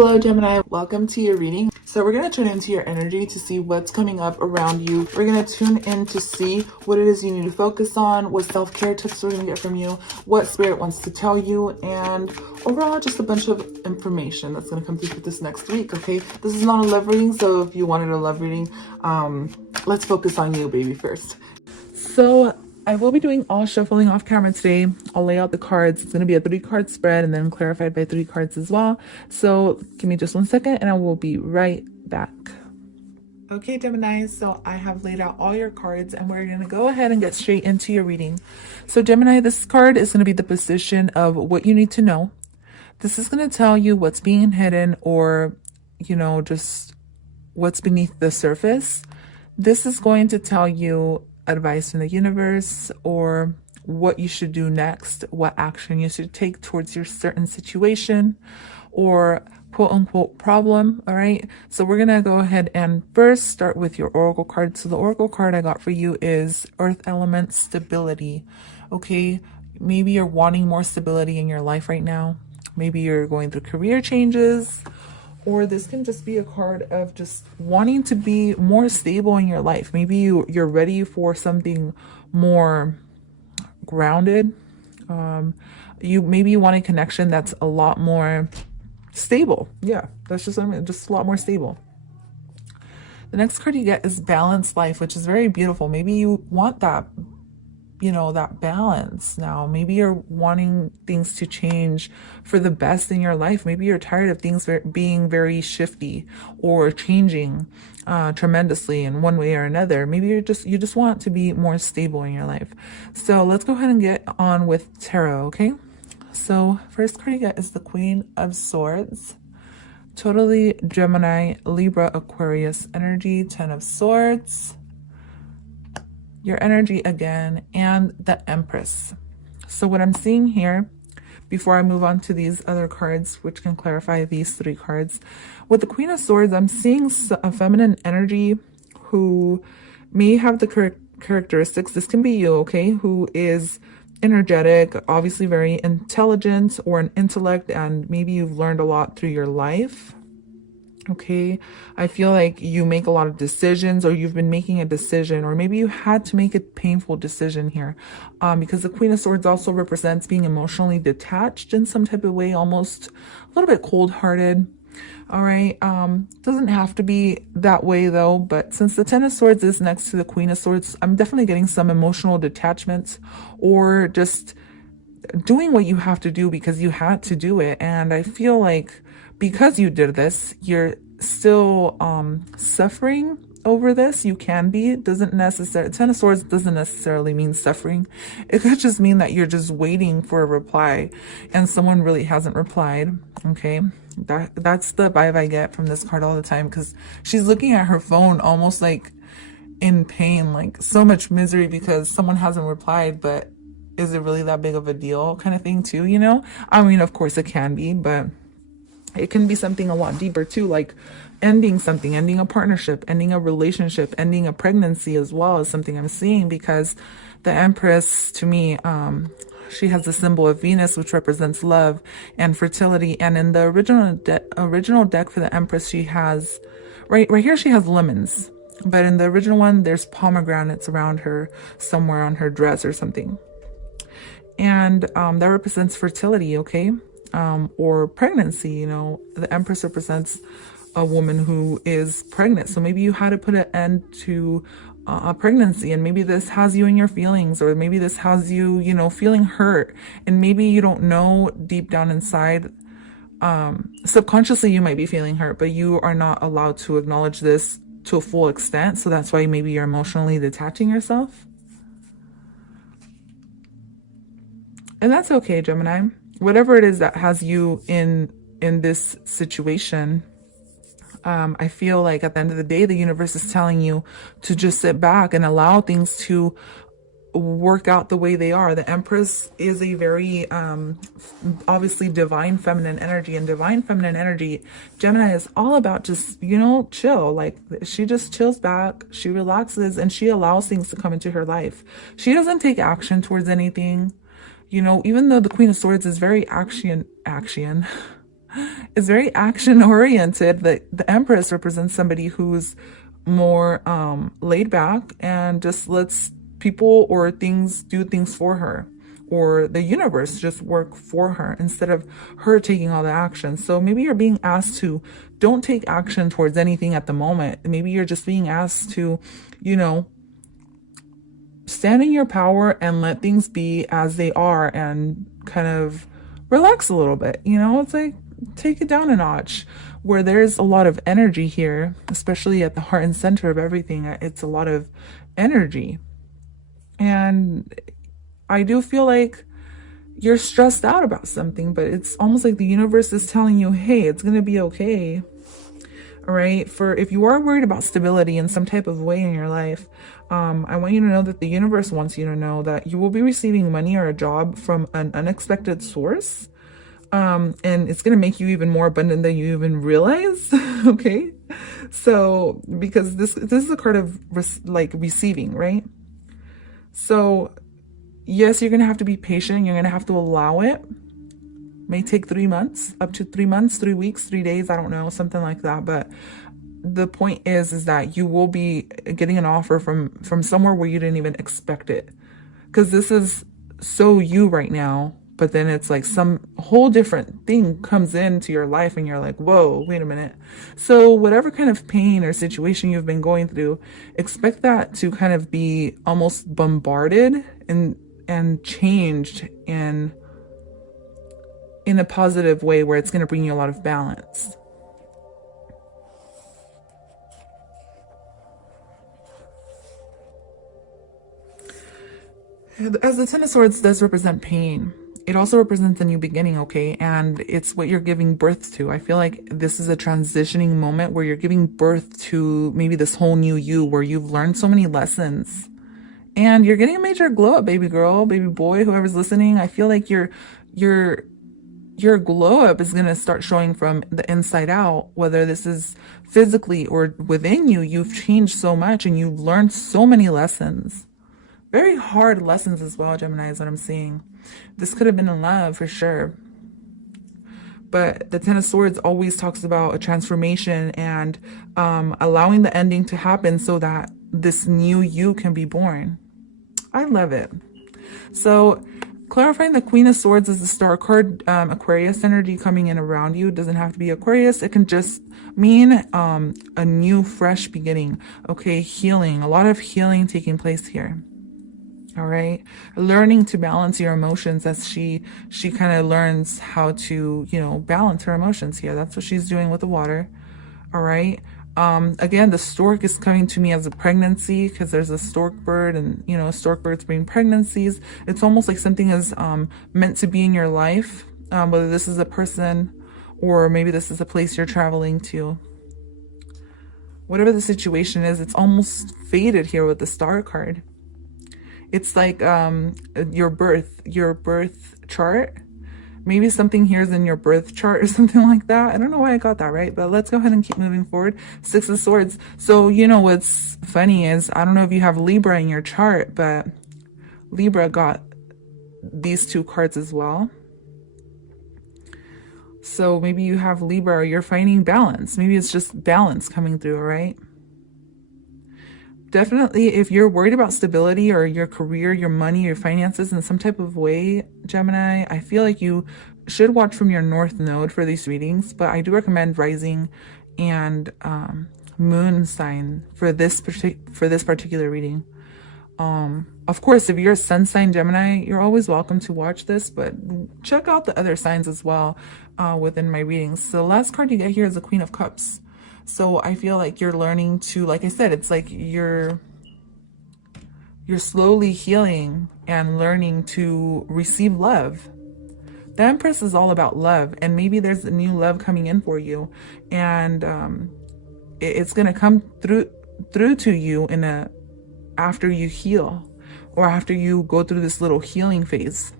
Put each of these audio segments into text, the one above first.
Hello Gemini, welcome to your reading. So we're going to tune into your energy to see what's coming up around you. We're going to tune in to see what it is you need to focus on, what self-care tips we're going to get from you, what spirit wants to tell you, and overall just a bunch of information that's going to come through for this next week, okay? This is not a love reading, so if you wanted a love reading, let's focus on you, baby, first. So I will be doing all shuffling off camera today. I'll lay out the cards. It's going to be a 3-card spread and then clarified by 3 cards as well. So give me just 1 second and I will be right back. Okay, Gemini, so I have laid out all your cards and we're going to go ahead and get straight into your reading. So Gemini, this card is going to be the position of what you need to know. This is going to tell you what's being hidden or, you know, just what's beneath the surface. This is going to tell you advice from the universe or what you should do next, what action you should take towards your certain situation or quote unquote problem. All right, so we're gonna go ahead and first start with your oracle card. So the oracle card I got for you is earth element stability. Okay, maybe you're wanting more stability in your life right now. Maybe you're going through career changes, or this can just be a card of just wanting to be more stable in your life. Maybe you're ready for something more grounded. Maybe you want a connection that's a lot more stable. Yeah, that's just a lot more stable. The next card you get is balanced life, which is very beautiful. Maybe you want that, you know, that balance now. Maybe you're wanting things to change for the best in your life. Maybe you're tired of things being very shifty or changing tremendously in one way or another. Maybe you just want to be more stable in your life. So let's go ahead and get on with tarot, okay? So first card you get is the Queen of Swords. Totally Gemini, Libra, Aquarius energy, 10 of Swords. Your energy again, and the Empress. So what I'm seeing here, before I move on to these other cards, which can clarify these 3 cards, with the Queen of Swords, I'm seeing a feminine energy who may have the characteristics, this can be you, okay, who is energetic, obviously very intelligent or an intellect, and maybe you've learned a lot through your life. Okay, I feel like you make a lot of decisions, or you've been making a decision, or maybe you had to make a painful decision here, because the Queen of Swords also represents being emotionally detached in some type of way, almost a little bit cold-hearted. All right, doesn't have to be that way though, but since the 10 of Swords is next to the Queen of Swords, I'm definitely getting some emotional detachment, or just doing what you have to do because you had to do it. And I feel like because you did this, you're still suffering over this. You can be. It doesn't necessarily, 10 of Swords doesn't necessarily mean suffering. It could just mean that you're just waiting for a reply and someone really hasn't replied. Okay, that's the vibe I get from this card all the time, because she's looking at her phone almost like in pain, like so much misery because someone hasn't replied, but is it really that big of a deal kind of thing too, you know? I mean, of course it can be, but it can be something a lot deeper too, like ending something, ending a partnership, ending a relationship, ending a pregnancy as well is something I'm seeing, because the Empress, to me, she has the symbol of Venus, which represents love and fertility. And in the original deck for the Empress, she has, right here, she has lemons. But in the original one, there's pomegranates around her, somewhere on her dress or something. And that represents fertility, okay? Or pregnancy, you know. The Empress represents a woman who is pregnant. So maybe you had to put an end to a pregnancy, and maybe this has you in your feelings, or maybe this has you, you know, feeling hurt. And maybe you don't know deep down inside, subconsciously you might be feeling hurt, but you are not allowed to acknowledge this to a full extent. So that's why maybe you're emotionally detaching yourself. And that's okay, Gemini. Whatever it is that has you in this situation, I feel like at the end of the day, the universe is telling you to just sit back and allow things to work out the way they are. The Empress is a very obviously divine feminine energy, and divine feminine energy, Gemini, is all about just, you know, chill. Like, she just chills back, she relaxes, and she allows things to come into her life. She doesn't take action towards anything. You know, even though the Queen of Swords is very action, is very action oriented. The Empress represents somebody who's more laid back and just lets people or things do things for her, or the universe just work for her instead of her taking all the action. So maybe you're being asked to don't take action towards anything at the moment. Maybe you're just being asked to, you know, stand in your power and let things be as they are and kind of relax a little bit. You know, it's like take it down a notch. Where there's a lot of energy here, especially at the heart and center of everything, it's a lot of energy. And I do feel like you're stressed out about something, but it's almost like the universe is telling you, hey, it's going to be okay. All right. For if you are worried about stability in some type of way in your life, I want you to know that the universe wants you to know that you will be receiving money or a job from an unexpected source. And it's going to make you even more abundant than you even realize. Okay. So, because this is a card of receiving, right? So yes, you're going to have to be patient. You're going to have to allow it. May take 3 months, up to 3 months, 3 weeks, 3 days. I don't know, something like that. But the point is that you will be getting an offer from somewhere where you didn't even expect it. Because this is so you right now. But then it's like some whole different thing comes into your life and you're like, whoa, wait a minute. So whatever kind of pain or situation you've been going through, expect that to kind of be almost bombarded and changed in a positive way where it's going to bring you a lot of balance. As the Ten of Swords does represent pain, it also represents a new beginning, okay? And it's what you're giving birth to. I feel like this is a transitioning moment where you're giving birth to maybe this whole new you where you've learned so many lessons. And you're getting a major glow up, baby girl, baby boy, whoever's listening. I feel like your glow up is going to start showing from the inside out, whether this is physically or within you. You've changed so much and you've learned so many lessons. Very hard lessons as well, Gemini, is what I'm seeing. This could have been in love for sure. But the Ten of Swords always talks about a transformation and allowing the ending to happen so that this new you can be born. I love it. So clarifying the Queen of Swords is the Star card, Aquarius energy coming in around you. It doesn't have to be Aquarius. It can just mean a new, fresh beginning. Okay, healing. A lot of healing taking place here. All right. Learning to balance your emotions as she kind of learns how to, you know, balance her emotions here. That's what she's doing with the water. All right. Again, the stork is coming to me as a pregnancy because there's a stork bird and, you know, stork birds bring pregnancies. It's almost like something is meant to be in your life, whether this is a person or maybe this is a place you're traveling to. Whatever the situation is, it's almost fated here with the star card. It's like your birth chart. Maybe something here is in your birth chart or something like that. I don't know why I got that right, but let's go ahead and keep moving forward. Six of Swords. So, you know, what's funny is, I don't know if you have Libra in your chart, but Libra got these two cards as well. So maybe you have Libra or you're finding balance. Maybe it's just balance coming through, right? Definitely, if you're worried about stability or your career, your money, your finances in some type of way, Gemini, I feel like you should watch from your North Node for these readings. But I do recommend rising and moon sign for this particular reading. Of course, if you're a sun sign Gemini, you're always welcome to watch this, but check out the other signs as well within my readings. So the last card you get here is the Queen of Cups. So I feel like you're learning to, like I said, it's like you're slowly healing and learning to receive love. The Empress is all about love, and maybe there's a new love coming in for you, and it's going to come through to you after you heal or after you go through this little healing phase.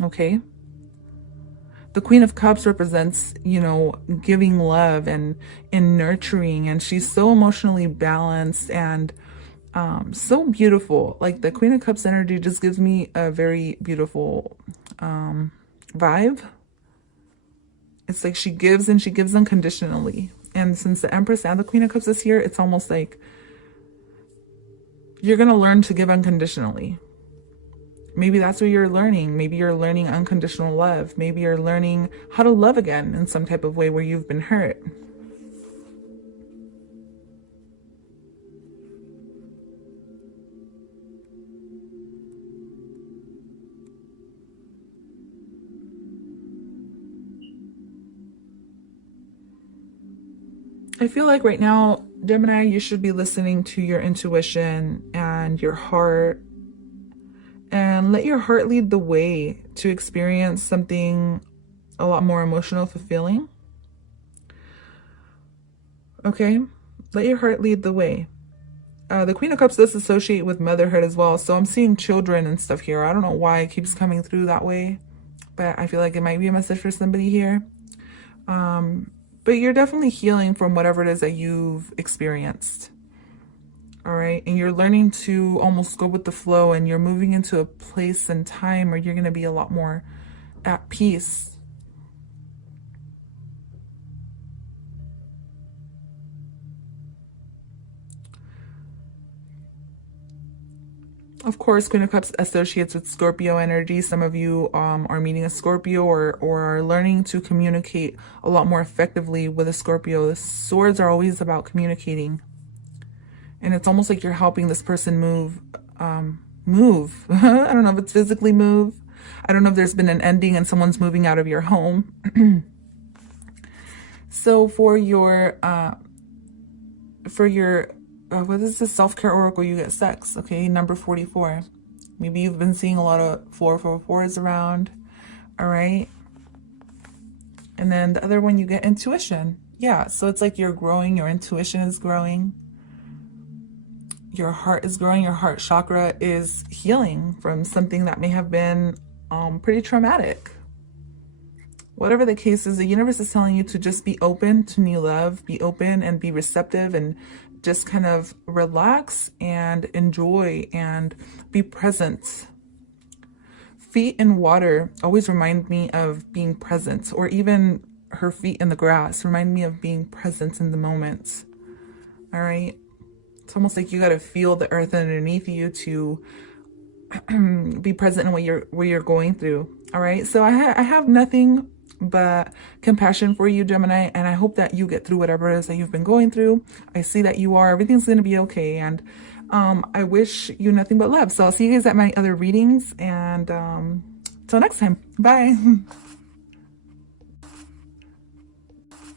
Okay? The Queen of Cups represents, you know, giving love and nurturing, and she's so emotionally balanced and so beautiful. Like the Queen of Cups energy just gives me a very beautiful vibe. It's like she gives, and she gives unconditionally. And since the Empress and the Queen of Cups is here, it's almost like you're going to learn to give unconditionally. Maybe that's what you're learning. Maybe you're learning unconditional love. Maybe you're learning how to love again in some type of way where you've been hurt. I feel like right now, Gemini, you should be listening to your intuition and your heart, and let your heart lead the way to experience something a lot more emotional, fulfilling. Okay? Let your heart lead the way. The Queen of Cups does associate with motherhood as well, so I'm seeing children and stuff here. I don't know why it keeps coming through that way, but I feel like it might be a message for somebody here. But you're definitely healing from whatever it is that you've experienced. All right. And you're learning to almost go with the flow, and you're moving into a place and time where you're going to be a lot more at peace. Of course, Queen of Cups associates with Scorpio energy. Some of you are meeting a Scorpio, or are learning to communicate a lot more effectively with a Scorpio. The swords are always about communicating. And it's almost like you're helping this person move. I don't know if it's physically move. I don't know if there's been an ending and someone's moving out of your home. So for your what is this self-care oracle, you get sex. Okay, number 44. Maybe you've been seeing a lot of 444s around. All right. And then the other one, you get intuition. Yeah, so it's like you're growing, your intuition is growing, your heart is growing, your heart chakra is healing from something that may have been pretty traumatic. Whatever the case is, the universe is telling you to just be open to new love, be open and be receptive, and just kind of relax and enjoy and be present. Feet in water always remind me of being present, or even her feet in the grass remind me of being present in the moment. All right. It's almost like you got to feel the earth underneath you to be present in what you're going through. All right. So I have nothing but compassion for you, Gemini, and I hope that you get through whatever it is that you've been going through. I see that you are. Everything's going to be okay, and I wish you nothing but love. So I'll see you guys at my other readings, and till next time. Bye.